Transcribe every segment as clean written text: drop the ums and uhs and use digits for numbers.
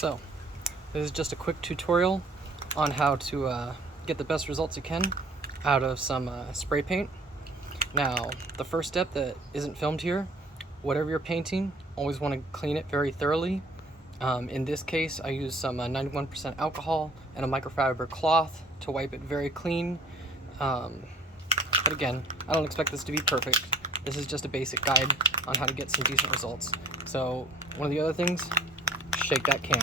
So this is just a quick tutorial on how to get the best results you can out of some spray paint. Now, the first step that isn't filmed here, whatever you're painting, always want to clean it very thoroughly. In this case, I use some 91% alcohol and a microfiber cloth to wipe it very clean. But again, I don't expect this to be perfect. This is just a basic guide on how to get some decent results. So one of the other things, shake that can.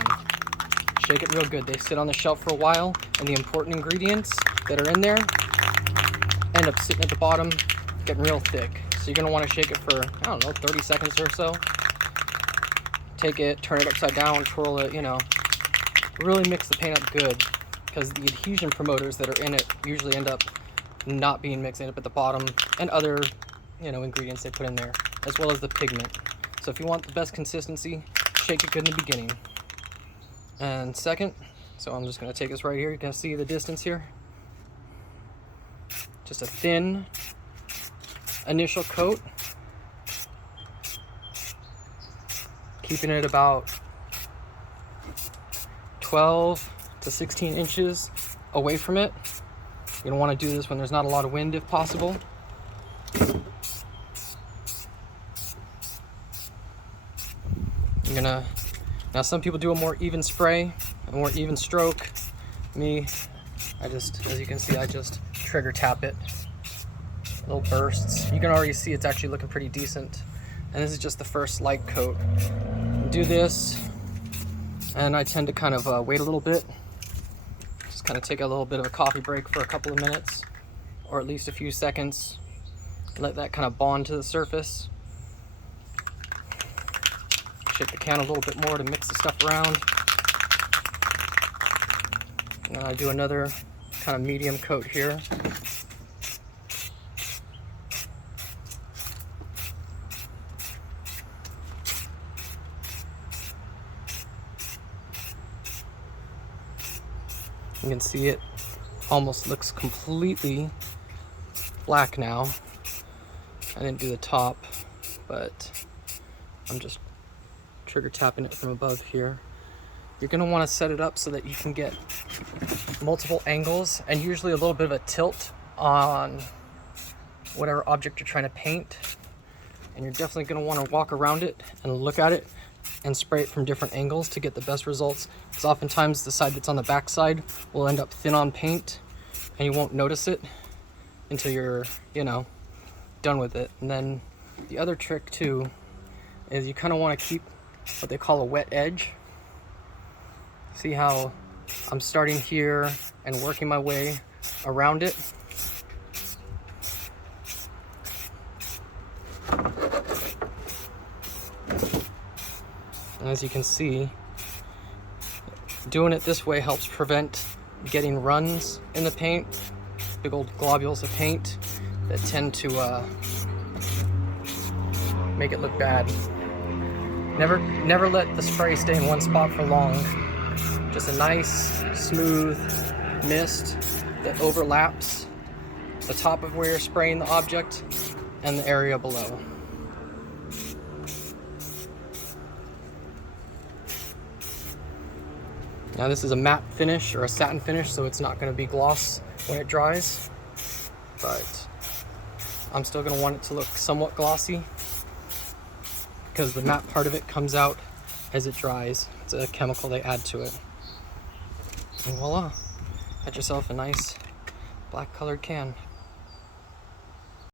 Shake it real good. They sit on the shelf for a while, and the important ingredients that are in there end up sitting at the bottom, getting real thick. So you're gonna wanna shake it for, I don't know, 30 seconds or so. Take it, turn it upside down, twirl it, really mix the paint up good, because the adhesion promoters that are in it usually end up not being mixed, end up at the bottom, and other, ingredients they put in there, as well as the pigment. So if you want the best consistency, shake it good in the beginning. And second, so I'm just gonna take this right here, you can see the distance here. Just a thin initial coat, keeping it about 12 to 16 inches away from it. You're gonna wanna do this when there's not a lot of wind if possible. Now some people do a more even spray, a more even stroke. Me, as you can see, I just trigger tap it. Little bursts. You can already see it's actually looking pretty decent. And this is just the first light coat. Do this, and I tend to kind of wait a little bit. Just kind of take a little bit of a coffee break for a couple of minutes, or at least a few seconds. Let that kind of bond to the surface. Shake the can a little bit more to mix the stuff around. And then I do another kind of medium coat here. You can see it almost looks completely black now. I didn't do the top, but I'm just trigger tapping it from above here. You're going to want to set it up so that you can get multiple angles and usually a little bit of a tilt on whatever object you're trying to paint. And you're definitely going to want to walk around it and look at it and spray it from different angles to get the best results, because oftentimes the side that's on the back side will end up thin on paint and you won't notice it until you're done with it. And then the other trick too is you kind of want to keep what they call a wet edge. See how I'm starting here and working my way around it. And as you can see, doing it this way helps prevent getting runs in the paint, big old globules of paint that tend to make it look bad. Never let the spray stay in one spot for long. Just a nice, smooth mist that overlaps the top of where you're spraying the object and the area below. Now this is a matte finish or a satin finish, so it's not going to be gloss when it dries, but I'm still going to want it to look somewhat glossy because the matte part of it comes out as it dries. It's a chemical they add to it. And voila, got yourself a nice black colored can.